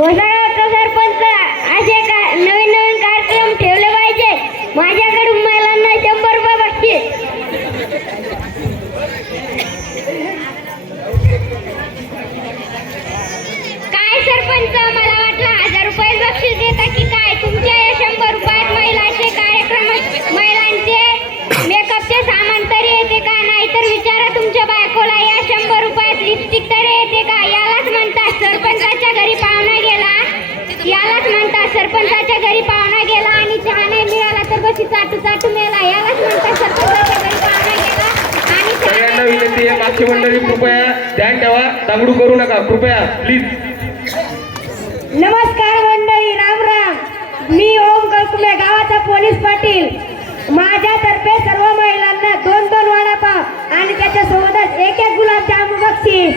घोसाळाचा सरपंच असे का नवीन नवीन कार्यक्रम ठेवले पाहिजे. माझ्याकडून महिलांना शंभर रुपये बक्षीस काय सरपंच विनंती मंडळी कृपया ध्यान ठेवा दांगडू करू नका. कृपया प्लीज नमस्कार मंडळी राम राम. मी ओम कळकुमे गावाचा पोलीस पाटील. माझ्यातर्फे सर्व महिलांना दोन दोन वडापाव आणि त्याच्यासोबतच एक एक गुलाबजाम बक्षीस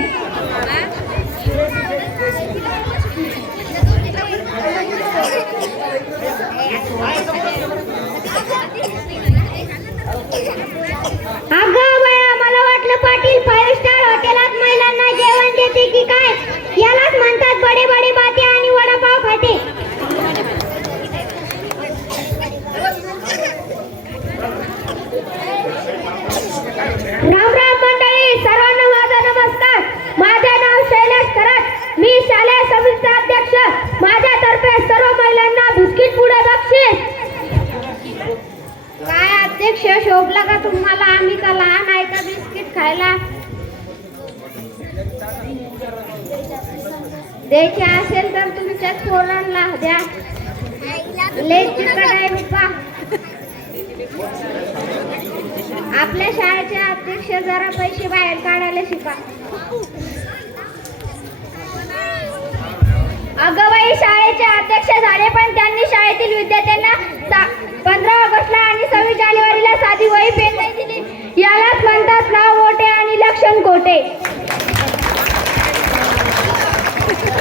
अगं बया मला वाटलं पाटील फाईव्ह स्टार हॉटेलात महिलांना जेवण देते की काय यालाच म्हणतात बडे बडे बाते आणि वडापाव खाते राम राम मंडळी सर्वांना माझा नमस्कार माझे नाव शैलेश खरात मी शालेय समितीचा अध्यक्ष माझ्यातर्फे सर्व महिलांना बिस्किट पुढे बक्षीस काय अध्यक्ष शोभला का तुम्हाला आम्ही का लहान आहे का बिस्किट खायला द्यायचे असेल तर तुमच्याच पोरांना द्या. लय चिकट आहे बाप्पा आपल्या शाळेचे अध्यक्ष जरा पैसे बाहेर काढायला शिका. अगं बाई शाळेचे अध्यक्ष झाले पण त्यांनी शाळेतील विद्यार्थ्यांना पंधरा ऑगस्टला आणि सव्वीस जानेवारीला साधी वही पेन नाही दिली. यालाच म्हणतात नाव मोठे आणि लक्षण खोटे.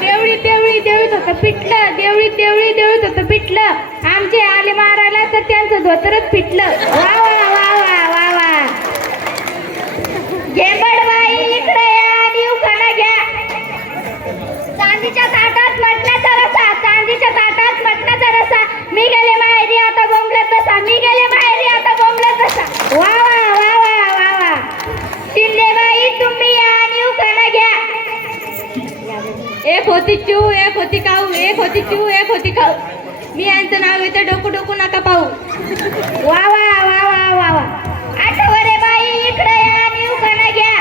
देवळी देवळी देवीत होतं पिटलं देवळी देवळी देवीत होतं पिटलं आमचे आले मारायला तर त्यांचं धोतरच पिटलं होती चिऊ एक होती काऊ एक होती चिऊ एक होती काऊ. मी यांचं नाव इथे डोकू डोकू नका पाहू. वा वा वा वा वा वा. आठवरे बाई इकडे या आणि घ्या.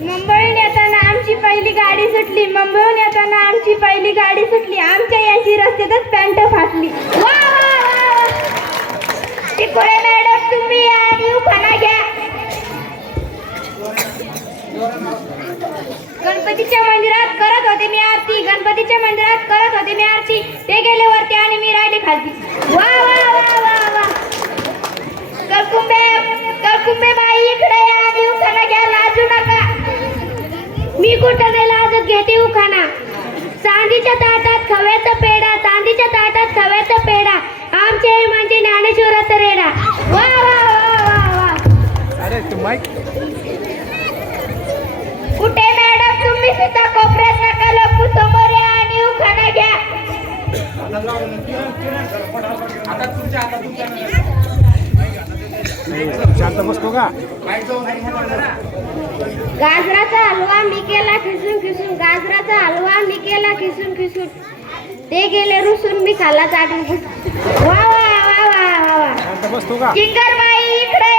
मुंबईहून येताना आमची पहिली गाडी सुटली. मुंबईहून येताना आमची पहिली गाडी सुटली. आमच्या याची रस्त्यातच पॅन्ट फाटली वा वा वा टिकोळे मॅडम तुम्ही या निवकाना घ्या. गणपतीच्या मंदिरात करत होते मी आरती. गणपतीच्या मंदिरात करत होते मी आरती. ते गेले वरती आणि मी राहिले खालती. वा वा वा वा वा. कळकुंबे कळकुंबे बाई इकडे या. आणि घ्या लाजू नका. मी कुठं नाही लाजत घेते उखाणा चांदीच्या ताटात खव्याचा पेढा चांदीच्या ताटात खव्याचा पेढा. आमचे म्हणजे ज्ञानेश्वराचा रेडा. वा वा वा वा वा. अरे तू माईक सुद्धा कोपऱ्यात नका लपू समोर या आणि उखाणा घ्या. शांत बसतो का गाजराचा हलवा मी केला खिसून खिसून गाजराचा हलवा मी केला खिसून खिसून. ते गेले रुसून मी खाल्ला चाटून वा वा वा वा वा वा. बसतो का? चिंगरबाई इकडे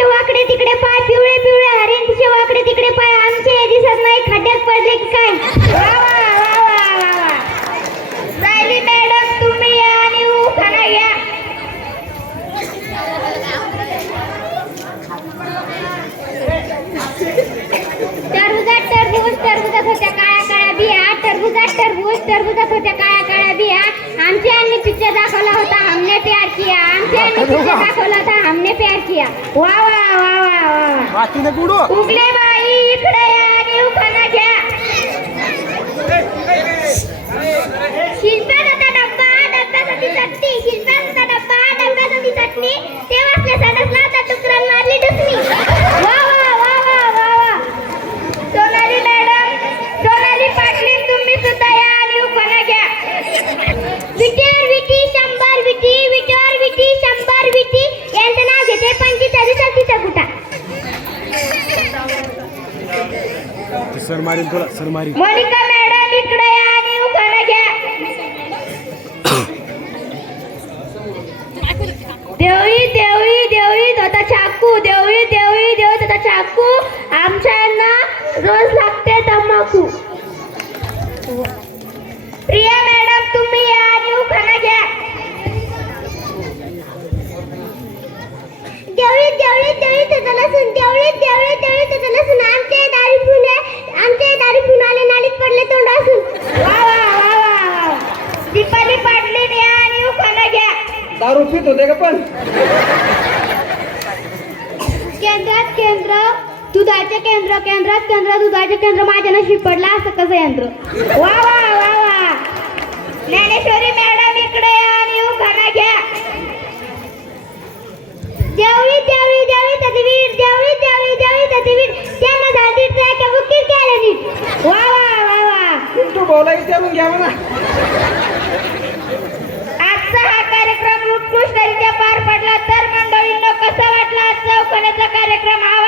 आमचे वाकडे तिकडे पाय पिवळे पिवळे हरिणचे वाकडे तिकडे पाय. आमचे हे दिसत नाही खड्ड्यात पडले की काय? राहिली आणि आमच्या यांनी पिक्चर दाखवला होता हमने प्यार किया. आमच्या यांनी पिक्चर दाखवला होता. किया? वा वा वा वा वा वा. बाकी नाही बुडू. उगले बाई इकडे या आणि उखाणा घ्या. शिल्पाचा डब्बा डब्यासाठी चटणी शिल्पाचा डब्बा डब्यासाठी चटणी. ते वाचले सडसला तर टुकरान मारली डुसणी सर मारीन तुला सर मारीन. मोनिका मॅडम इकडे या आणि उखाणा घ्या देवळी देवळी देवळी दादा चाकू देवळी देवळी देव दादा चाकू. आमच्यांना रोज लागते तंबाखू. प्रिया मॅडम तुम्ही या आणि उखाणा घ्या देवळी देवळी देवळी तुझं लसूण देवळी देवळी देवळी तुझं लसूण आमच्या फुल आले नालीत पडले तोंड असून? वा वा वा वा वा. दीपाली पाटली या आणि उखाणा घ्या. दारू पित होते का पण? केंद्रात केंद्र. दुधाचे केंद्र केंद्रात केंद्र. दुधाचे केंद्र माझ्या नशीब पडला असं कसं यंत्र? वा वा वा वा. ज्ञानेश्वरी मॅडम इकडे या आणि उखाणा घ्या. वा तू बोला विचारून घ्या ना आजचा हा कार्यक्रम उत्कृष्टरित्या पार पडला तर मंडळींना कसा वाटला आजचा उखाण्याचा कार्यक्रम? हा